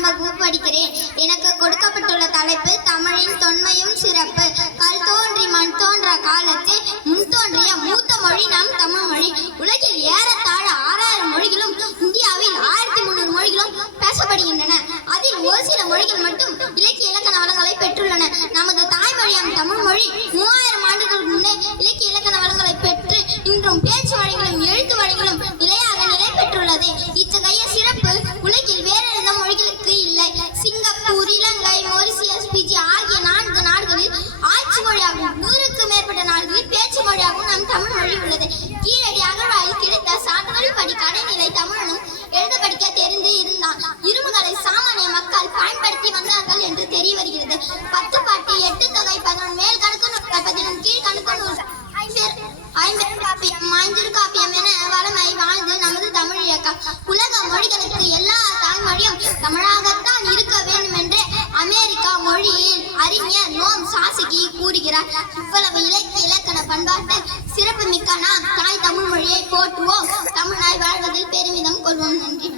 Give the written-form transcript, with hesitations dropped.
6ஆம் வகுப்பு படிக்கிறேன். எனக்கு கொடுக்கப்பட்டுள்ள தலைப்பு தமிழின் தொன்மையும் சிறப்பு. கல் தோன்றி மண் தோன்றா காலத்து முன் தோன்றிய மூத்த மொழி நம் தமிழ் மொழி. உலகில் ஏறத்தாழ 6000 மொழிகளும் இந்தியாவில் 1300 மொழிகளும் பேசப்படுகின்றன. அதில் ஒரு சில மொழிகள் மட்டும் இலக்கிய இலக்கண வளங்களை பெற்றுள்ளன. நமது தாய்மொழியாம் தமிழ் மொழி 3000 ஆண்டுகளுக்கு முன்னே இலக்கிய இலக்கண வளங்களை பெற்று இன்றும் பேச்சு வழிகளும் எழுத்து வழிகளும் நிலையாக நிலை பெற்றுள்ளது. இத்தகைய சிறப்பு உலகில் வேறு எந்த மொழிகளுக்கு இல்லை. சிங்கப்பூர், இலங்கை, மொரிசியஸ், பிஜி ஆகிய 4 நாடுகளில் ஆட்சி மொழியாகவும் 100க்கும் மேற்பட்ட நாடுகளில் பேச்சு மொழியாகவும் நம் தமிழ் மொழி உள்ளது. கீழடி அகழ்வாயில் கிடைத்த சான்றுகள் படி கடைநிலை தமிழனும் எழுத படிக்க தெரிந்து இருந்தான். இரும்புகளை சாமானிய மக்கள் பயன்படுத்தி வந்தார்கள் என்று தெரிய வருகிறது. 10 பாட்டு, 8 தொகை, 11 மேல் கணக்கு நூல்கள், 11 கீழ் கணக்கு நூல்கள், ஐந்திருக்காப்பியம் என வளமை வாழ்ந்து நமது தமிழ் இயக்கம். உலக மொழிகளுக்கு எல்லா தாய்மொழியும் தமிழாகத்தான் இருக்க வேண்டும் என்று அமெரிக்கா மொழியில் அறிஞர் நோம் சாசுகி கூறுகிறார். இவ்வளவு இலக்கிய இலக்கண பண்பாட்டு சிறப்பு மிக்க நாம் தாய் தமிழ் மொழியை போற்றுவோம். தமிழாய் வாழ்வதில் பெருமிதம் கொள்வோம். நன்றி.